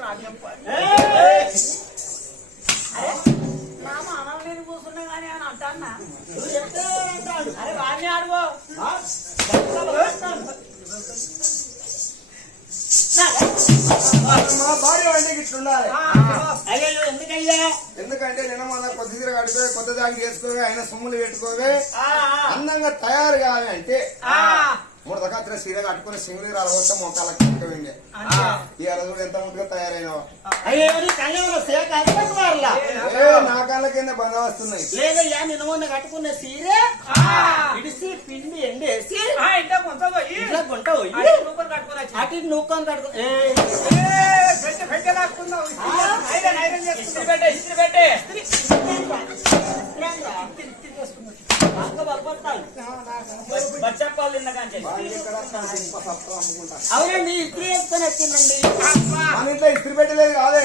రాజ్యం ఎందుకంటే నిన్న మన కొద్ది కడిపోయి కొత్త దాగి చేసుకోవే ఆయన సొమ్ములు పెట్టుకోవే ఆ, ఆ. అందంగా తయారు కావాలి అంటే. ఆ, మూడు రకాల సీరియల్ కట్టుకుని సింగిల్ రావచ్చు మొక్కల కట్టుకోండి ఈ అరదు ఎంత ముందుగా తయారైనవాళ్ళ నా కాళ్ళ కింద బందోబస్తున్నాయి లేదయ్యా నిన్న మొన్న కట్టుకున్న సీరే? పిండి ఎండేసి అటు నూకొని పెట్టే. బచ్చప్పాలు తిన్నకాంచే అవునండి ఇస్త్రీ వేసుకొని వచ్చిందండి. మన ఇంట్లో ఇస్త్రీ పెట్టలేదు కాదే.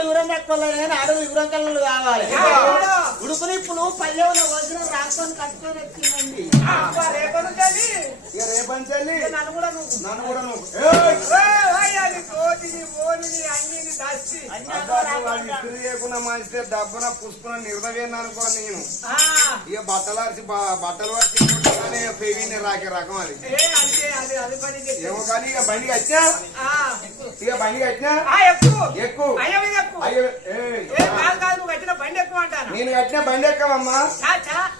వివరం తక్కువలేదు కానీ ఆడవాళ్ళు వివరం కళ్ళు కావాలి. ఉడుకునిప్పులు పల్లె వచ్చిన రాసుకొని కట్టుకొని వచ్చిందండి. పంచాలి. నన్ను డబ్బున పుష్పున నిర్దవేను అనుకో నేను. ఇక బట్టలు అరిచి బట్టలు అరిచి పెగిన రాకే రకం అది. ఏమో కానీ ఇక బండి వచ్చా ఇక బండి కట్టినా? ఆ, ఎక్కువ. ఎక్కువ అయ్యా, మీద ఎక్కువ. అయ్యో ఏయ్! ఏ, కాదు, కాదు, నువ్వు కట్టిన బండి ఎక్కువ అంటాను. నేను కట్టిన బండి ఎక్కవమ్మా.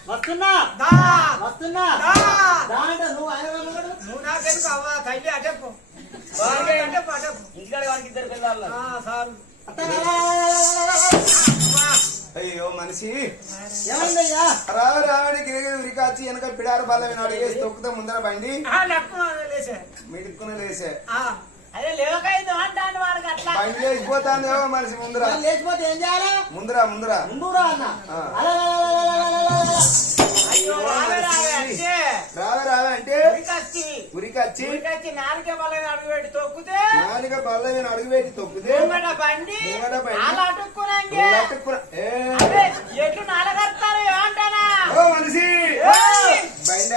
వస్తున్నా. దా, వస్తున్నా. దా. నువ్వు ఆయన. నువ్వు నాకెందుకు అవ్వ? తల్లి అటెప్పు. అటెప్పు అటెప్పు. ఇంటికాడ ఇద్దరు పిల్లలు. ఆ, సారు. అయ్యో మనిషి. ఏమైందయ్యా? రావు రావడి గిరిగిరి ఉరికాచి వెనక పిడారు బల్ల విని అడిగేసి తొక్కుతా ముందర బండి. మిడుక్కుని లేసే. అరే లేవకైదు అంటాను వాడికి మనిషి ముందర. లేచిపోతే ఏం చేయాలి? ముందర ముందురా. అన్న. అయ్యో రావే రావే అంటే. రావే అంటే ఉరికొచ్చి. ఉరికొచ్చి. ఉరికొచ్చి నాలుక బల్ల మీద అడుగుపెట్టి తొక్కుతే. నాలుక బల్ల మీద అడుగుపెట్టి తొక్కుతే. ముంగడ బండి. ముంగడ బండి. అలా అటుక్కురా ఎట్లు నాలుగడతారు ఏమంటానా? ఓ మనిషి! బయట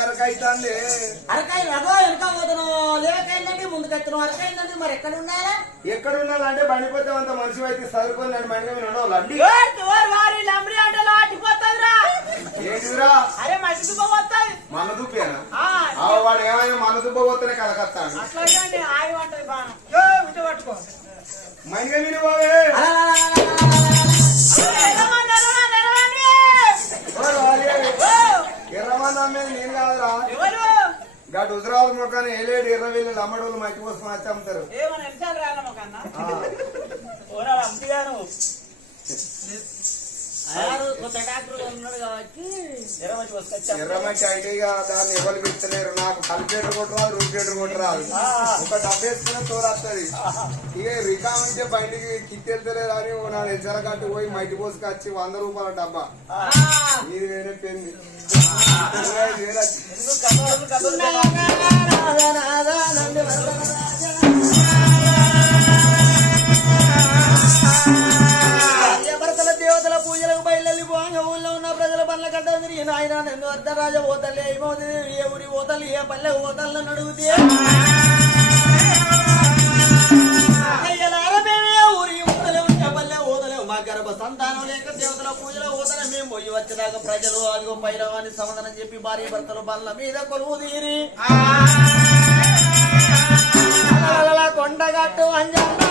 వెనక పోతాను లేవకైందండి ముందుకెత్తను అరకైందండి మరి ఎక్కడ ఉన్నారా ఎక్కడ అంత మనిషి అయితే చదువుకొని నేను బండి మీద ఉండవాలండి వారి లంబడి ఆటలో అట్టిపోతుందిరా ఏంటిదిరా? అరే మనిషి దుబ్బపోతుంది మన దుబ్బేనా? వాడు ఏమైనా మన దుబ్బపోతేనే కలకత్తాను అట్లా ఆయన ఉంటుంది బాగా పట్టుకో. మైండ్ గటు హుజరాబాద్ మొక్కని ఏలేడు ఎర్ర వీళ్ళు అమ్మడోళ్ళు మట్టి పోసుకొని వచ్చి అమ్ముతారు. ఏమన్నా రాలమ్మ కన్నా ఎర్రమట్టి అంటే ఇక దాన్ని ఎవరు పెడతలేరు. నాకు కలిపేటర్ కొట్టరాదు రూపేటర్ కొట్టరాదు. ఒక డబ్బు వేసుకునే తోలొస్తుంది ఇక రికామ్ అంటే బయటికి కిట్ వెళ్తలేదు అని నా ఎచ్చర కట్టు పోయి మట్టి పోసుకొచ్చి వంద రూపాయల డబ్బా. ఆ, ఇది వేరే పెంది వద్ద రాజా పోతలే ఏమవుతుంది ఏ ఊరి పోతలు ఏ పల్లె పోతలు అడుగుతే? సంతానం లేక దేవతల పూజలో ఊదన మేము మొయ్యి వచ్చేదాకా ప్రజలు అదిగో పైరవాన్ని సమాధానం చెప్పి భార్య భర్తలు బల్ల మీద కొలువు తీరి. కొండగట్టు అంజన్న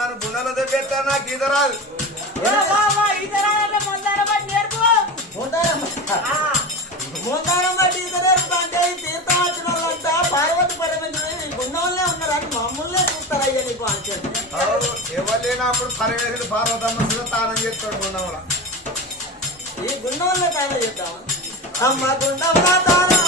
నన్ను గుండెలో దెబ్బెత్తా నాకు ఈదరాదు ముందారం బట్టి ఉన్నారని నీకు ఎవరు లేనప్పుడు పార్వతమ్మ కూడా తానం చేస్తాడు గుండవరా ఈ గుండె పైన తానం చేద్దాం అమ్మ గుండవరా తానం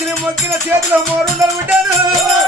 కోరి మొక్కిన చేతిలో మోరుండలు పెట్టాను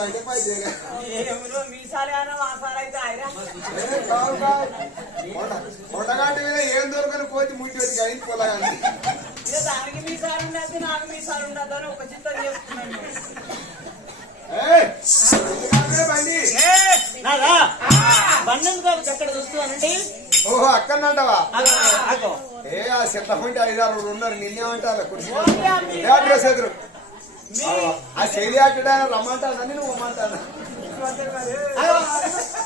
ఏ, మీద దొరకని కోతి వచ్చి అయింది పొలగాని ఇక దానికి మీసాలు ఉండద్దు నాకు మీసాలు ఉండద్దు అని ఒక చిత్తం ఎందుకంటే బండి నాదా బండి ఎక్కడ చూస్తున్నానండి ఓహో అక్కడంటావా అగో, అగో. ఏ ఆ చెత్తకుంటే ఐదారు ఉన్నారు నిన్నేమంటారు? కుర్చీ అడ్రస్ ఎదురు ఆ శైలి నువ్వు రమ్మంటాను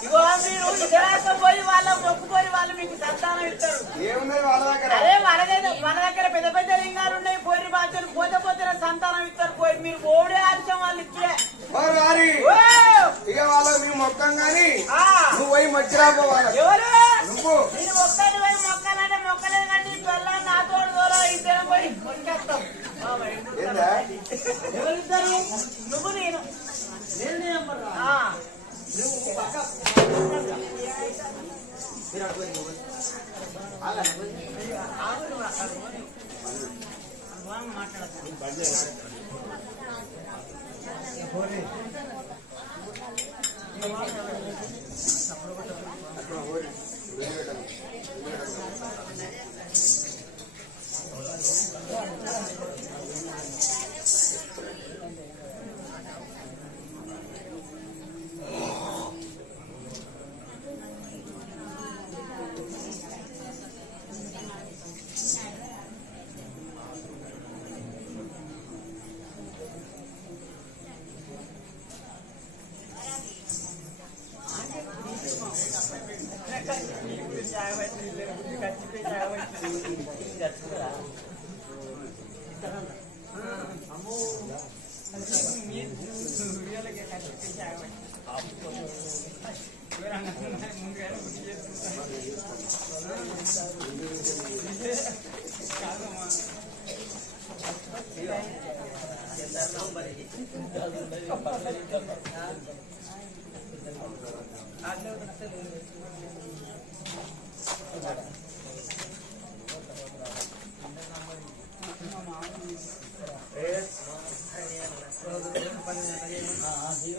ఇగో మీరు ఇతరాలకు పోయి వాళ్ళ మొక్కుకొని వాళ్ళు మీకు సంతానం ఇస్తారు. ఏమున్నది వాళ్ళ దగ్గర? అదే మన దగ్గర మన దగ్గర పెద్ద పెద్ద లింగాలు ఉన్నాయి పోయి బాధ్యులు పోతే పోతే సంతానం ఇస్తారు. పోయి మీరు ఓడే ఆదిత్యం వాళ్ళు ఇచ్చే! ఇక వాళ్ళ మేము మొక్కం గాని ఆ! నువ్వు పోయి మర్చిరా పోవాలి. ఎవరు? నువ్వు. నేను ఒక్కటి పోయి మొక్కనంటే మొక్కలేదు కానీ పిల్ల నా తోడు దూరం ఇద్దరం పోయి మొక్కేస్తాం. ఎవరిద్దరు? నువ్వు నేను. నేను నెంబర్ రా. ఆ, నువ్వు పక్క. మీరు అటు పోయి, నువ్వు పోయి. ఆగండి, పోయి. ఆగు నువ్వు అక్కడ పోనీ. నువ్వు మాట్లాడతా అక్కడ పోయి. వెళ్ళిపెట్టండి.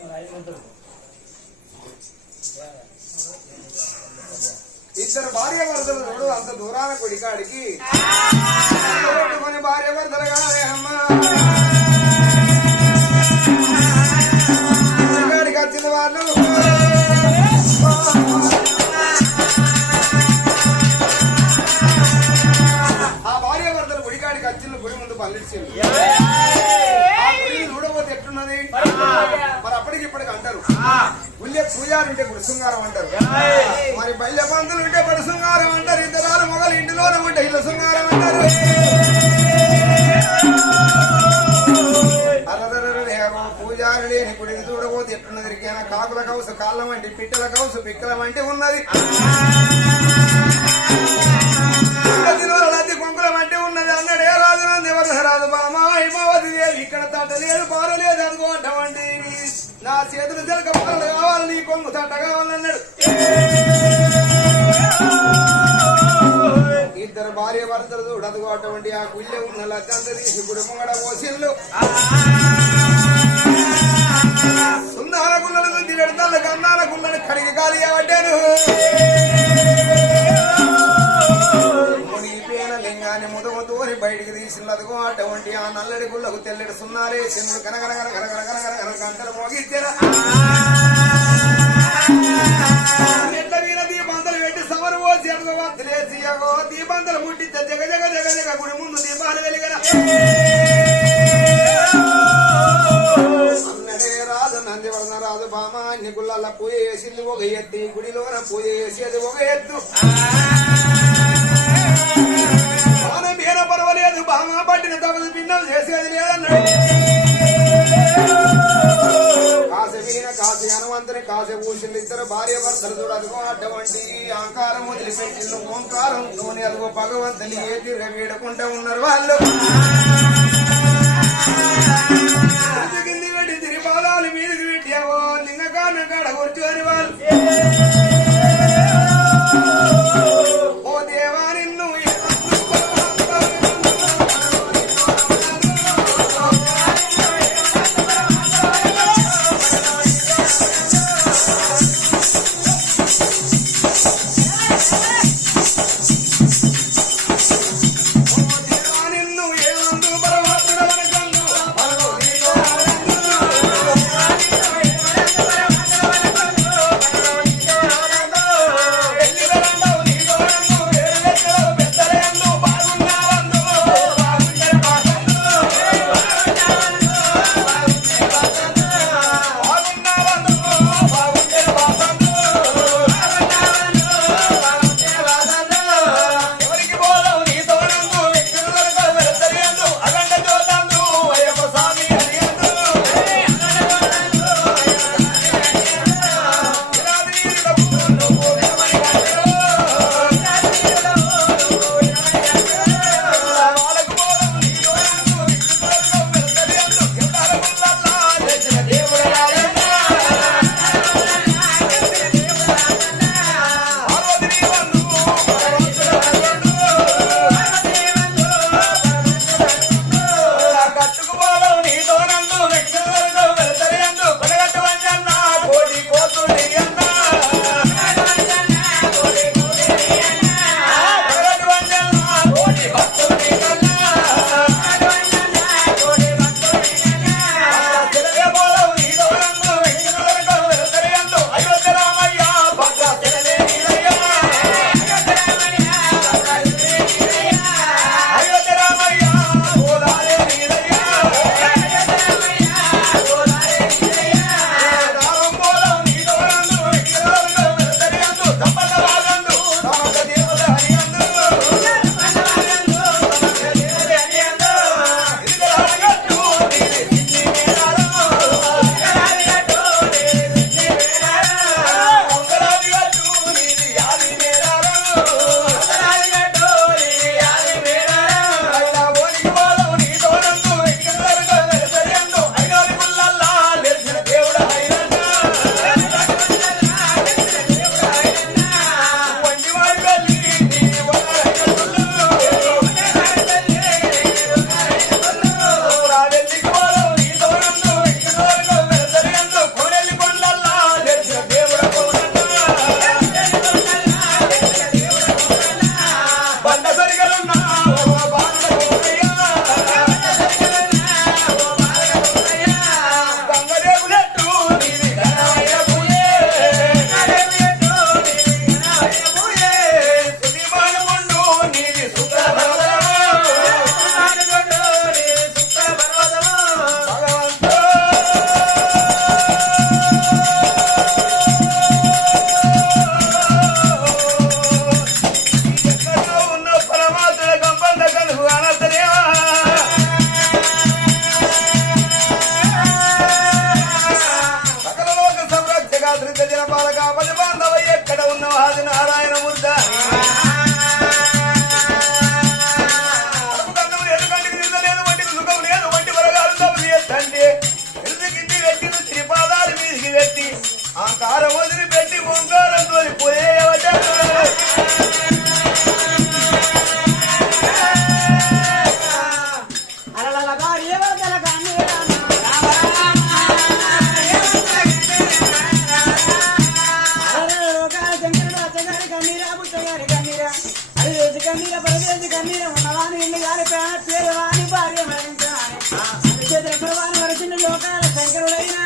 ఇద్దరు భార్య భర్తలు చూడు అంత దూరాన కొడికాడికి కొట్టుకొని భార్య భర్తలు కాదే అమ్మా వంటి పిట్టల కౌసు పిక్కల వంటి ఉన్నది. లద్ది కొంకుల వంటి ఉన్నది. అన్నడే రాజు నంది వరసరాజు బామ హిమవతి దేవి ఇక్కడ తట్టలేదు పారలేదు అనుకోవటమండి నా చేతులు జలక పాలలు కావాలి నీ కొంగు తట్ట కావాలన్నాడు. ఇద్దరు భార్య భర్తలు చూడదు అటువంటి ఆ గుళ్ళె ఉన్న లచ్చందరి ఇప్పుడు ముంగడ పోసిల్లు సున్నాల గుళ్ళను గుద్ది పెడతాను కన్నాల గుళ్ళను కడిగి గాలి కాబట్టాను మునిగిపోయిన లింగాన్ని ముదముతోని బయటికి తీసినదుగో అటువంటి ఆ నల్లడి గుళ్ళకు తెల్లడి సున్నాలే చెందు కనగన కనగన కనగన కనగన గంటలు మోగించారా ఎట్ల వీర పెట్టి సవరు పోసి అడుగు వద్దులేసి అగో జగ జగ జగ జగ గుడి ముందు దీపాలు వెలిగన రాజు బామ అన్ని గుళ్ళ పూజ చేసింది ఒక ఎత్తి గుడిలోన చేసేది ఒక ఎత్తు పర్వాలేదు బామ పట్టిన తగలు భిన్నం చేసేది లేదన్నాడు. కాసే హనుమంతుని కాసే పూసింది ఇద్దరు భార్య భర్తలు చూడదుగో అటువంటి ఆకారం వదిలిపెట్టిన ఓంకారం. తోని అదిగో భగవంతుని ఏది ఉన్నారు వాళ్ళు. நான் கடவுள் வருவாள் అత్తగారి కన్నీరా పుట్టగారి కన్నీరా. అది రోజు కన్నీరా పరదేశి కన్నీరా. ఉన్నవాని ఇల్లు గారి ప్రాణ పేరు వాని భార్య మరించాలి చేతుల పరవాని వరచిన లోకాల శంకరుడైనా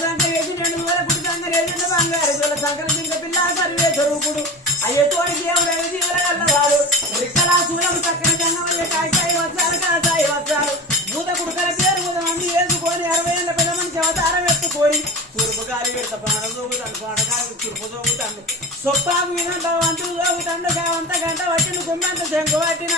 సంకర వేసి రెండు మూల పుట్టుకంగా రెండు బంగారు తోల సంకర సింగ పిల్ల సర్వే స్వరూపుడు అయ్యే తోడి దేవుడు దీవుల కల్లవాడు రిక్కలా సూర్యం చక్కెర గంగమయ్య కాయసాయి వస్తారు కాసాయి వస్తారు మూత కుడుకల పేరు ఉదమంది వేసుకొని అరవై ఏళ్ళ పెద్ద మనిషి అవతారం ఎత్తుకొని తూర్పు కాలి విడత ప్రాణం దూకుతాను ప్రాణకాలు సొప్పాకు వినంత వంతులు దూకుతాడు కావంత గంట వచ్చిన గుమ్మంత శంకు పట్టిన